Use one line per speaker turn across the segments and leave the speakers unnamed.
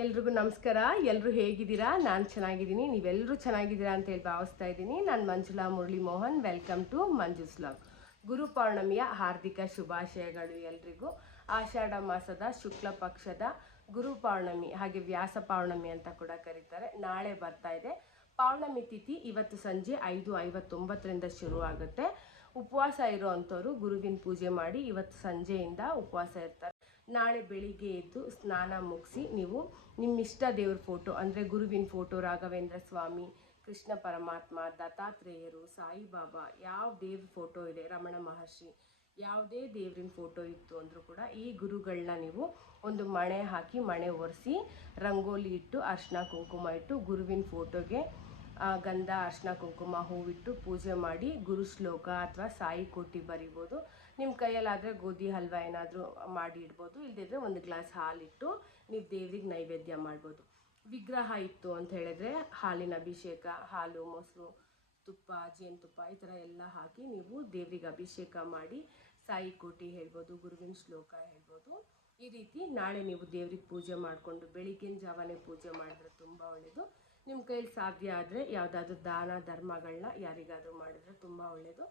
ಎಲ್ರಿಗೂ ನಮಸ್ಕಾರ. ಎಲ್ಲರೂ ಹೇಗಿದ್ದೀರಾ? ನಾನು ಚೆನ್ನಾಗಿದ್ದೀನಿ. ನೀವೆಲ್ಲರೂ ಚೆನ್ನಾಗಿದ್ದೀರಾ ಅಂತ ಹೇಳಿ ಭಾವಿಸ್ತಾ ಇದ್ದೀನಿ. ನಾನು Manjula Murali Mohan. Welcome to Manju's log ಗುರು ಪೌರ್ಣಮಿಯ ಹಾರ್ದಿಕ ಶುಭಾಶಯಗಳು ಎಲ್ರಿಗೂ. ಆಷಾಢ ಮಾಸದ ಶುಕ್ಲ ಪಕ್ಷದ ಗುರು ಪೌರ್ಣಮಿ, ಹಾಗೆ ವ್ಯಾಸ ಪೌರ್ಣಮಿ ಅಂತ ಕೂಡ ಕರೀತಾರೆ. ನಾಳೆ ಬರ್ತಾ ಇದೆ. ಪೌರ್ಣಮಿ ತಿಥಿ ಇವತ್ತು ಸಂಜೆ ಐದು ಐವತ್ತೊಂಬತ್ತರಿಂದ ಶುರು ಆಗುತ್ತೆ ಉಪವಾಸ ಇರುವಂಥವ್ರು ಗುರುವಿನ ಪೂಜೆ ಮಾಡಿ ಇವತ್ತು ಸಂಜೆಯಿಂದ ಉಪವಾಸ ಇರ್ತಾರೆ. ನಾಳೆ ಬೆಳಿಗ್ಗೆ ಎದ್ದು ಸ್ನಾನ ಮುಗಿಸಿ ನೀವು ನಿಮ್ಮ ಇಷ್ಟ ದೇವ್ರ ಫೋಟೋ, ಅಂದರೆ ಗುರುವಿನ ಫೋಟೋ, ರಾಘವೇಂದ್ರ ಸ್ವಾಮಿ, ಕೃಷ್ಣ ಪರಮಾತ್ಮ, ದತ್ತಾತ್ರೇಯರು, ಸಾಯಿಬಾಬಾ, ಯಾವ ದೇವ್ರ ಫೋಟೋ ಇದೆ, ರಮಣ ಮಹರ್ಷಿ, ಯಾವುದೇ ದೇವ್ರಿನ ಫೋಟೋ ಇತ್ತು ಅಂದರೂ ಕೂಡ ಈ ಗುರುಗಳನ್ನ ನೀವು ಒಂದು ಮಣೆ ಹಾಕಿ, ಮಣೆ ಒರೆಸಿ, ರಂಗೋಲಿ ಇಟ್ಟು ಅರ್ಶಿನ ಕುಂಕುಮ ಇಟ್ಟು ಗುರುವಿನ ಫೋಟೋಗೆ ಗಂಧ ಅರ್ಶಿನ ಕುಂಕುಮ ಹೂವಿಟ್ಟು ಪೂಜೆ ಮಾಡಿ ಗುರು ಶ್ಲೋಕ ಅಥವಾ ಸಾಯಿ ಕೋಟಿ ಬರಿಬೋದು. ನಿಮ್ಮ ಕೈಯಲ್ಲಾದರೆ ಗೋಧಿ, ಹಲ್ವ ಏನಾದರೂ ಮಾಡಿ ಇಡ್ಬೋದು. ಇಲ್ಲದಿದ್ರೆ ಒಂದು ಗ್ಲಾಸ್ ಹಾಲಿಟ್ಟು ನೀವು ದೇವ್ರಿಗೆ ನೈವೇದ್ಯ ಮಾಡ್ಬೋದು. ವಿಗ್ರಹ ಇತ್ತು ಅಂತ ಹೇಳಿದ್ರೆ ಹಾಲಿನ ಅಭಿಷೇಕ, ಹಾಲು, ಮೊಸರು, ತುಪ್ಪ ಜೇನುತುಪ್ಪ ಈ ಥರ ಎಲ್ಲ ಹಾಕಿ ನೀವು ದೇವ್ರಿಗೆ ಅಭಿಷೇಕ ಮಾಡಿ ಸಾಯಿ ಕೋಟಿ ಹೇಳ್ಬೋದು, ಗುರುವಿನ ಶ್ಲೋಕ ಹೇಳ್ಬೋದು. ಈ ರೀತಿ ನಾಳೆ ನೀವು ದೇವ್ರಿಗೆ ಪೂಜೆ ಮಾಡಿಕೊಂಡು ಬೆಳಿಗ್ಗಿನ ಜಾವನೇ ಪೂಜೆ ಮಾಡಿದ್ರೆ ತುಂಬ ಒಳ್ಳೆಯದು ನಿಮ್ಮ ಕೈಯಲ್ಲಿ ಸಾಧ್ಯ ಆದರೆ ಯಾವುದಾದ್ರೂ ದಾನ ಧರ್ಮಗಳನ್ನ ಯಾರಿಗಾದರೂ ಮಾಡಿದ್ರೆ ತುಂಬ ಒಳ್ಳೆಯದು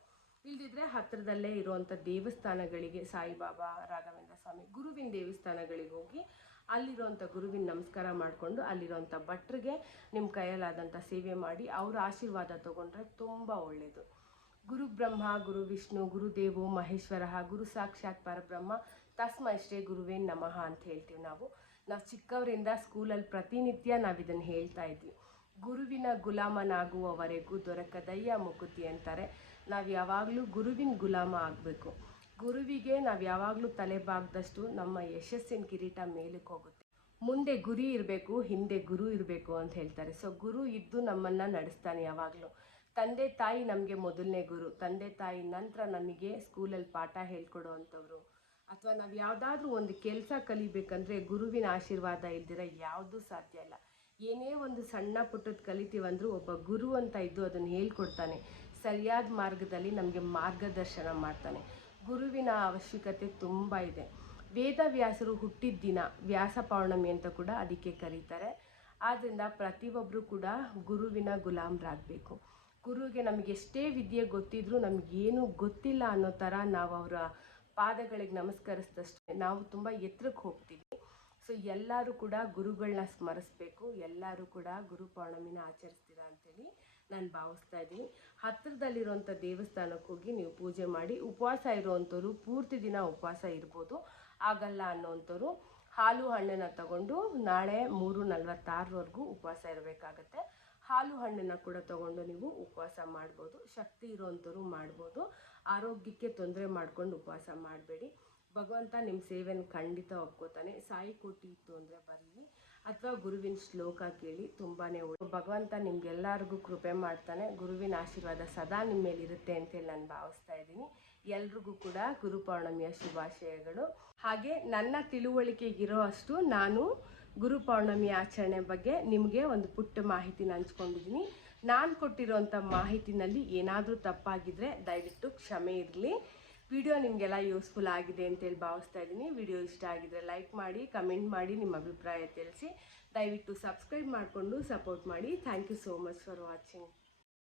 ಇಲ್ದಿದ್ರೆ ಹತ್ತಿರದಲ್ಲೇ ಇರುವಂಥ ದೇವಸ್ಥಾನಗಳಿಗೆ ಸಾಯಿಬಾಬಾ ರಾಘವೇಂದ್ರ ಸ್ವಾಮಿ ಗುರುವಿನ ದೇವಸ್ಥಾನಗಳಿಗೆ ಹೋಗಿ ಅಲ್ಲಿರುವಂಥ ಗುರುವಿನ ನಮಸ್ಕಾರ ಮಾಡಿಕೊಂಡು ಅಲ್ಲಿರುವಂಥ ಭಟ್ರಿಗೆ ನಿಮ್ಮ ಕೈಯಲ್ಲಾದಂಥ ಸೇವೆ ಮಾಡಿ ಅವರ ಆಶೀರ್ವಾದ ತಗೊಂಡ್ರೆ ತುಂಬ ಒಳ್ಳೆಯದು ಗುರು ಬ್ರಹ್ಮ, ಗುರು ವಿಷ್ಣು ಗುರುದೇವೋ ಮಹೇಶ್ವರ, ಗುರು ಸಾಕ್ಷಾತ್ ಪರಬ್ರಹ್ಮ ತಸ್ಮೈ ಶ್ರೀ ಗುರುವೇ ನಮಃ ಅಂತ ಹೇಳ್ತೀವಿ ನಾವು. ನಾವು ಚಿಕ್ಕವರಿಂದ ಸ್ಕೂಲಲ್ಲಿ ಪ್ರತಿನಿತ್ಯ ನಾವು ಇದನ್ನು ಹೇಳ್ತಾ ಇದ್ವಿ. ಗುರುವಿನ ಗುಲಾಮನಾಗುವವರೆಗೂ ದೊರಕದಯ್ಯ ಮುಕುತಿ ಅಂತಾರೆ. ನಾವು ಯಾವಾಗಲೂ ಗುರುವಿನ ಗುಲಾಮ ಆಗಬೇಕು. ಗುರುವಿಗೆ ನಾವು ಯಾವಾಗಲೂ ತಲೆ ಬಾಗ್ದಷ್ಟು ನಮ್ಮ ಯಶಸ್ಸಿನ ಕಿರೀಟ ಮೇಲಕ್ಕೆ ಹೋಗುತ್ತೆ. ಮುಂದೆ ಗುರಿ ಇರಬೇಕು, ಹಿಂದೆ ಗುರು ಇರಬೇಕು ಅಂತ ಹೇಳ್ತಾರೆ. ಸೊ ಗುರು ಇದ್ದು ನಮ್ಮನ್ನು ನಡೆಸ್ತಾನೆ ಯಾವಾಗಲೂ. ತಂದೆ ತಾಯಿ ನಮಗೆ ಮೊದಲನೇ ಗುರು. ತಂದೆ ತಾಯಿ ನಂತರ ನಮಗೆ ಸ್ಕೂಲಲ್ಲಿ ಪಾಠ ಹೇಳ್ಕೊಡೋ ಅಂಥವ್ರು ಅಥವಾ ನಾವು ಯಾವುದಾದ್ರೂ ಒಂದು ಕೆಲಸ ಕಲಿಬೇಕಂದ್ರೆ ಗುರುವಿನ ಆಶೀರ್ವಾದ ಇಲ್ದಿರ ಯಾವುದೂ ಸಾಧ್ಯ ಇಲ್ಲ. ಏನೇ ಒಂದು ಸಣ್ಣ ಪುಟ್ಟದ್ದು ಕಲಿತೀವಂದರೂ ಒಬ್ಬ ಗುರು ಅಂತ ಇದ್ದು ಅದನ್ನು ಹೇಳ್ಕೊಡ್ತಾನೆ. ಸರಿಯಾದ ಮಾರ್ಗದಲ್ಲಿ ನಮಗೆ ಮಾರ್ಗದರ್ಶನ ಮಾಡ್ತಾನೆ. ಗುರುವಿನ ಅವಶ್ಯಕತೆ ತುಂಬ ಇದೆ. ವೇದವ್ಯಾಸರು ಹುಟ್ಟಿದ ದಿನ ವ್ಯಾಸ ಪೌರ್ಣಮಿ ಅಂತ ಕೂಡ ಅದಕ್ಕೆ ಕರೀತಾರೆ. ಆದ್ದರಿಂದ ಪ್ರತಿಯೊಬ್ಬರು ಕೂಡ ಗುರುವಿನ ಗುಲಾಮರಾಗಬೇಕು. ಗುರುವಿಗೆ ನಮಗೆ ಎಷ್ಟೇ ವಿದ್ಯೆ ಗೊತ್ತಿದ್ರೂ ನಮಗೇನು ಗೊತ್ತಿಲ್ಲ ಅನ್ನೋ ಥರ ನಾವು ಅವರ ಪಾದಗಳಿಗೆ ನಮಸ್ಕರಿಸಿದಷ್ಟೇ ನಾವು ತುಂಬ ಎತ್ತರಕ್ಕೆ ಹೋಗ್ತೀವಿ. ಸೊ ಎಲ್ಲರೂ ಕೂಡ ಗುರುಗಳನ್ನ ಸ್ಮರಿಸ್ಬೇಕು. ಎಲ್ಲರೂ ಕೂಡ ಗುರು ಪೌರ್ಣಮಿನ ಆಚರಿಸ್ತೀರಾ ಅಂತೇಳಿ ನಾನು ಭಾವಿಸ್ತಾ ಇದ್ದೀನಿ. ಹತ್ತಿರದಲ್ಲಿರುವಂಥ ದೇವಸ್ಥಾನಕ್ಕೆ ಹೋಗಿ ನೀವು ಪೂಜೆ ಮಾಡಿ, ಉಪವಾಸ ಇರುವಂಥವ್ರು ಪೂರ್ತಿ ದಿನ ಉಪವಾಸ ಇರ್ಬೋದು. ಆಗಲ್ಲ ಅನ್ನೋವಂಥವ್ರು ಹಾಲು ಹಣ್ಣನ್ನು ತಗೊಂಡು ನಾಳೆ ಮೂರು ನಲವತ್ತಾರರವರೆಗೂ ಉಪವಾಸ ಇರಬೇಕಾಗತ್ತೆ. ಹಾಲು ಹಣ್ಣನ್ನು ಕೂಡ ತಗೊಂಡು ನೀವು ಉಪವಾಸ ಮಾಡ್ಬೋದು. ಶಕ್ತಿ ಇರೋವಂಥವ್ರು ಮಾಡ್ಬೋದು. ಆರೋಗ್ಯಕ್ಕೆ ತೊಂದರೆ ಮಾಡ್ಕೊಂಡು ಉಪವಾಸ ಮಾಡಬೇಡಿ. ಭಗವಂತ ನಿಮ್ಮ ಸೇವೆಯನ್ನು ಖಂಡಿತ ಒಪ್ಕೋತಾನೆ. ಸಾಯಿ ಕೊಟ್ಟಿತ್ತು ಅಂದರೆ ಬರೀ ಅಥವಾ ಗುರುವಿನ ಶ್ಲೋಕ ಕೇಳಿ ತುಂಬಾ ಒಳ್ಳೆ ಭಗವಂತ ನಿಮ್ಗೆಲ್ಲರಿಗೂ ಕೃಪೆ ಮಾಡ್ತಾನೆ. ಗುರುವಿನ ಆಶೀರ್ವಾದ ಸದಾ ನಿಮ್ಮ ಮೇಲೆ ಇರುತ್ತೆ ಅಂತೇಳಿ ನಾನು ಭಾವಿಸ್ತಾ ಇದ್ದೀನಿ. ಎಲ್ರಿಗೂ ಕೂಡ ಗುರು ಪೌರ್ಣಮಿಯ ಶುಭಾಶಯಗಳು. ಹಾಗೆ ನನ್ನ ತಿಳುವಳಿಕೆಗಿರೋ ಅಷ್ಟು ನಾನು ಗುರು ಪೌರ್ಣಮಿ ಆಚರಣೆ ಬಗ್ಗೆ ನಿಮಗೆ ಒಂದು ಪುಟ್ಟ ಮಾಹಿತಿನ ಹಂಚ್ಕೊಂಡಿದ್ದೀನಿ. ನಾನು ಕೊಟ್ಟಿರೋಂಥ ಮಾಹಿತಿನಲ್ಲಿ ಏನಾದರೂ ತಪ್ಪಾಗಿದ್ದರೆ ದಯವಿಟ್ಟು ಕ್ಷಮೆ ಇರಲಿ. ವಿಡಿಯೋ ನಿಮಗೆಲ್ಲ ಯೂಸ್ಫುಲ್ ಆಗಿದೆ ಅಂತೇಳಿ ಭಾವಿಸ್ತಾ ಇದ್ದೀನಿ. ವಿಡಿಯೋ ಇಷ್ಟ ಆಗಿದ್ರೆ ಲೈಕ್ ಮಾಡಿ, ಕಮೆಂಟ್ ಮಾಡಿ, ನಿಮ್ಮ ಅಭಿಪ್ರಾಯ ತಿಳಿಸಿ. ದಯವಿಟ್ಟು ಸಬ್ಸ್ಕ್ರೈಬ್ ಮಾಡಿಕೊಂಡು ಸಪೋರ್ಟ್ ಮಾಡಿ. Thank you so much for watching.